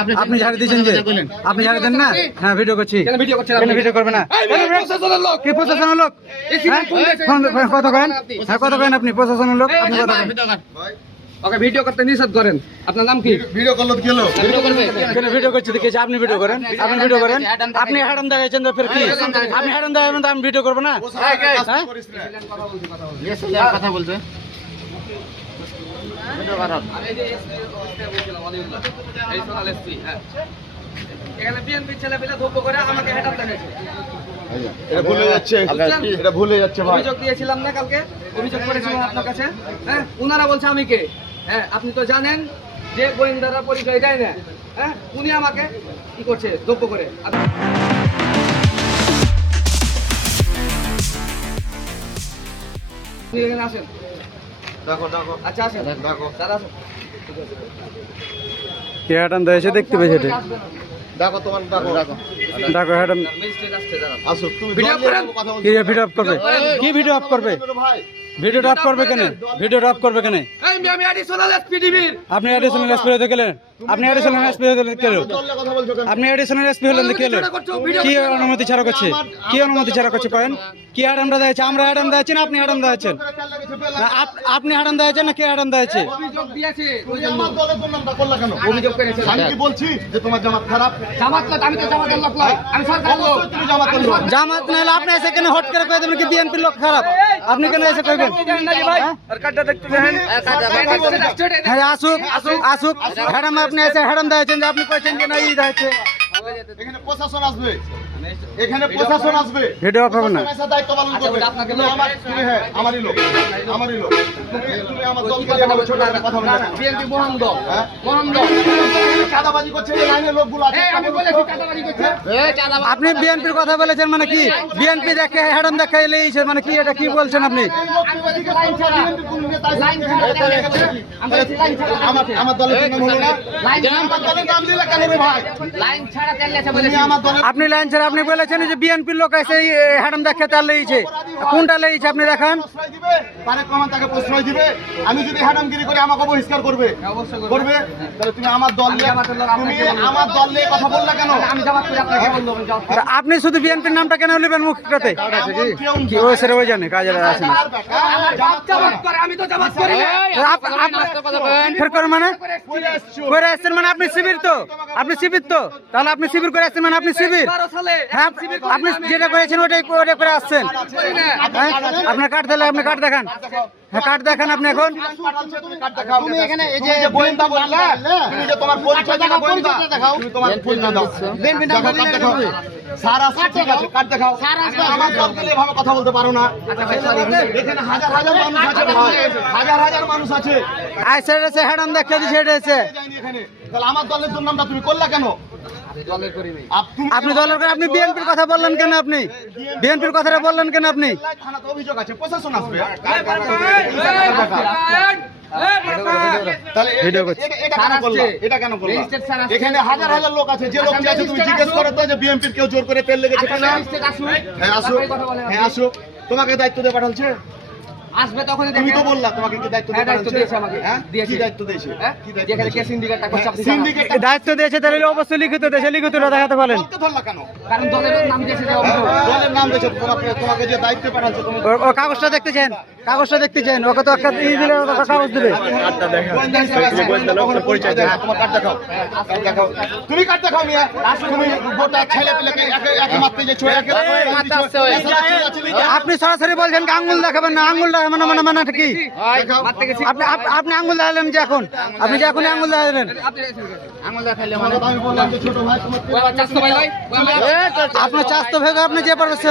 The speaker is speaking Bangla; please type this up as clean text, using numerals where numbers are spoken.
আপনি ঝাড়ি দিয়েছেন যে আপনি ঝাড়ি দেন না। হ্যাঁ ভিডিও করছি। কেন ভিডিও করবে না? কি প্রশাসনের লোক? কত করেন? হ্যাঁ কত করেন আপনি প্রশাসনের লোক? আপনি কত করেন? ওকে ভিডিও করতে নিষেধ করেন। আপনার নাম কি? ভিডিও করলো কি হলো? কেন ভিডিও করছি দেখেছি? আপনি ভিডিও করেন, আপনি ভিডিও করেন। আপনি হারাম দেখাইছেন তো ফের কি? আপনি হারাম দেখাবেন তো আমি ভিডিও করবো না? কথা বলছে এখানে বিএনপি ছেলে পেলে ধোপ করে আমাকে হেটার দেখাচ্ছে। এটা ভুলে যাচ্ছে, এটা ভুলে যাচ্ছে ভাই। অভিযোগ দিয়েছিলাম না কালকে, অভিযোগ করেছিলাম আপনার কাছে। হ্যাঁ উনারা বলছে আমি কে? হ্যাঁ আপনি তো জানেন যে গোয়েন্দারা পরিচয় দেয় না। হ্যাঁ উনি আমাকে কি করছে ধোপ করে। আপনি এখানে আসেন। দেখো দেখো আচ্ছা আসেন দেখো স্যার আসেন। কে হারাম দেখাইছে দেখতে পেয়েছে এটা। দেখো তোমার দেখো দেখো দেখো হারাম ম্যাজিস্ট্রেট আসছে দাঁড়ান। আসো তুমি ভিডিও করেন। কথা বলছো কি ভিডিও অফ করবে? কি ভিডিও অফ করবে? ভাই। ভিডিও অফ করবে কেন? ভিডিও অফ করবে কেন? আমি অ্যাডিশনাল এসপি ডিবির। আপনি অ্যাডিশনাল এসপি হতে গেলেন? আপনি অ্যাডিশনাল এসপি হতে গেলেন? চললে কথা বলছো কেন? আপনি অ্যাডিশনাল এসপি হলেন তো গেলেন? কি অনুমতি ছাড়া করছে? কি অনুমতি ছাড়া করছে করেন? কি হারামটা দেখাচ্ছে? আমরা হারাম দেখাচ্ছি না আপনি হারাম দেখাচ্ছেন? না, আপনি হারাম দেখাচ্ছেন না কে হারাম দেখাচ্ছে? অভিযোগ দিয়েছে ওই তুমি জন্য আমার দলের নামটা করলা কেন? অভিযোগ করেছে। আমি কি বলছি যে তোমার জামাত খারাপ? জামাত লোক, আমি তো জামাতের লোক নয়, আমি সরকারের লোক। অবশ্যই তুমি জামাতের লোক। জামাত না হলে আপনি এসে কেন হট করে কয়ে দেবেন কি বিএনপির লোক খারাপ? আপনি কেন এসে কইবেন? হ্যাঁ আসুক আসুক হ্যাডাম আপনি এসে হ্যাডাম দেখাচ্ছেন যে আপনি কইছেন যে না ই দেখাচ্ছে। এখানে প্রশাসন আসবে, এখানে প্রশাসন আসবে। ভিডিও অফ হবে না। প্রশাসন এসে দায়িত্ব পালন করবে। তুমি হ্যাঁ আমারই লোক, আমারই লোক। তুমি আমার দলকে নিয়ে ভালো ছোট করে কথা বলবে না। বিএনপি মহান দল, হ্যাঁ? মহান দল। চাঁদাবাজি করছে যে লাইনের লোকগুলো আছে। আমি বলেছি চাঁদাবাজি করছে। চাঁদাবাজি আপনি বিএনপির কথা বলেছেন মানে কি? বিএনপি দেখে হ্যাডাম দেখে এলেইছে মানে কি? এটা কি বলছেন আপনি? আমার দলের নাম হলো না। আমার দলের নাম দিলে কেন রে ভাই? লাইন ছাড়া চালিয়েছে তুমি বলেছি। আমার দলের আপনি লাইন ছাড়া আপনি বলেছেন যে বিএনপির লোক এসে হ্যাডাম দেখে তার লেইছে। কোনটা লেইছে আপনি দেখান? প্রশ্রয় দিবে, তারেক রহমান তাকে প্রশ্রয় দিবে। আমি যদি হারামগিরি করি আমাকে বহিষ্কার করবে, অবশ্যই করবে। তাহলে তুমি আমার দল নিয়ে তুমি আমার দল নিয়ে কথা বললে কেন? আমি জামাত করে আপনাকে বলবো, আমি জামাত করে। আপনি শুধু বিএনপির নামটা কেন নেবেন মুখটাতে? কি ওই সেরে ওই জানে কাজে আছে না। আমার বাপ জামাত করে, আমি তো জামাত করি না। ফের করে মানে করে আসছেন মানে আপনি শিবির তো? আপনি শিবির তো? তাহলে আপনি শিবির করে আসছেন মানে আপনি শিবির? 12 সালে হ্যাঁ আপনি যেটা করেছেন ওটাই করে আসছেন। হ্যাঁ আপনার কার্ড দিলে আপনি কার্ড দেখান। হ্যাঁ কার্ড দেখান আপনি এখন। তুমি এখানে এই যে গোয়েন্দা বললা, তুমি যে তোমার পরিচয় দেখাও, গোয়েন্দা দেখাও, তুমি তোমার পরিচয় দাও। দেখাও, কার্ড দেখাও। স্যার আসছে, ঠিক আছে, কার্ড দেখাও। আমার দলকে নিয়ে ভাবে কথা বলতে পারো না। এখানে হাজার হাজার মানুষ আছে ভাই, হাজার হাজার মানুষ আছে। আই সেটা সে হ্যাডাম দেখে দিছে এটা এসে। যায়নি এখানে। তাহলে আমার দলের নামটা তুমি করলা কেন? আপনি দলের করে আপনি বিএনপির কথা বললেন কেন? আপনি বিএনপির কথাটা বললেন কেন? আপনি থানাতে অভিযোগ আছে, প্রশাসন আসবে। তাহলে ভিডিও করছি। এটা কেন করলা? এটা কেন করলা? এখানে হাজার হাজার লোক আছে, যে লোক আছে তুমি জিজ্ঞেস করো তো যে বিএনপির কেউ জোর করে তেল লেগেছে কিনা? হ্যাঁ আসুক, হ্যাঁ আসুক। তোমাকে দায়িত্ব দিয়ে পাঠাচ্ছে? আসবে তখনই তুমি দেখেন। তো বললা তোমাকে কি দায়িত্ব দিয়ে হ্যাঁ, দায়িত্ব পাঠাচ্ছে? দিয়েছে আমাকে। হ্যাঁ দিয়েছে। কি দায়িত্ব দিয়েছে? হ্যাঁ? কি দায়িত্ব যেখানে দিয়েছে? কে সিন্ডিকেটটা করছে আপনি জানেন। সিন্ডিকেট দায়িত্ব দিয়েছে তাহলে অবশ্যই লিখিত দেশে লিখিতটা দেখাতে বলেন। দলকে ধরলা কেন? কারণ দলের নাম দিয়েছে যে অভিযোগ। দলের নাম দিয়েছে, তোমাকে যে দায়িত্ব পাঠাচ্ছে তুমি ও কাগজটা দেখতে চান? কাগজটা দেখতে চান? ওকে তো একটা ই দিলে ওকে কাগজ দিবে। গোয়েন্দা হিসেবে আছে, কখনো পরিচয় দেয় না। তোমার কার্ড দেখাও, কার্ড দেখাও। তুমি কার্ড দেখাও মিয়া। তুমি গোটা ছেলে পেলেকে একে মারতে যাচ্ছো, একে মারতে আসছে। আপনি সরাসরি বলছেন কি আঙ্গুল দেখাবেন না? আঙ্গুল দেখাবেন না মানে কি? দেখাও। আপনি আঙ্গুল দেখালেন যে এখন? আপনি যে এখন আঙ্গুল দেখালেন? আঙুল দেখাইলে আমি বললাম যে ছোট ভাই তোমার ওই আমার চাচতো ভাই নয়? ওই আমার আপনার চাস্তো ভেগে আপনি যে পারছে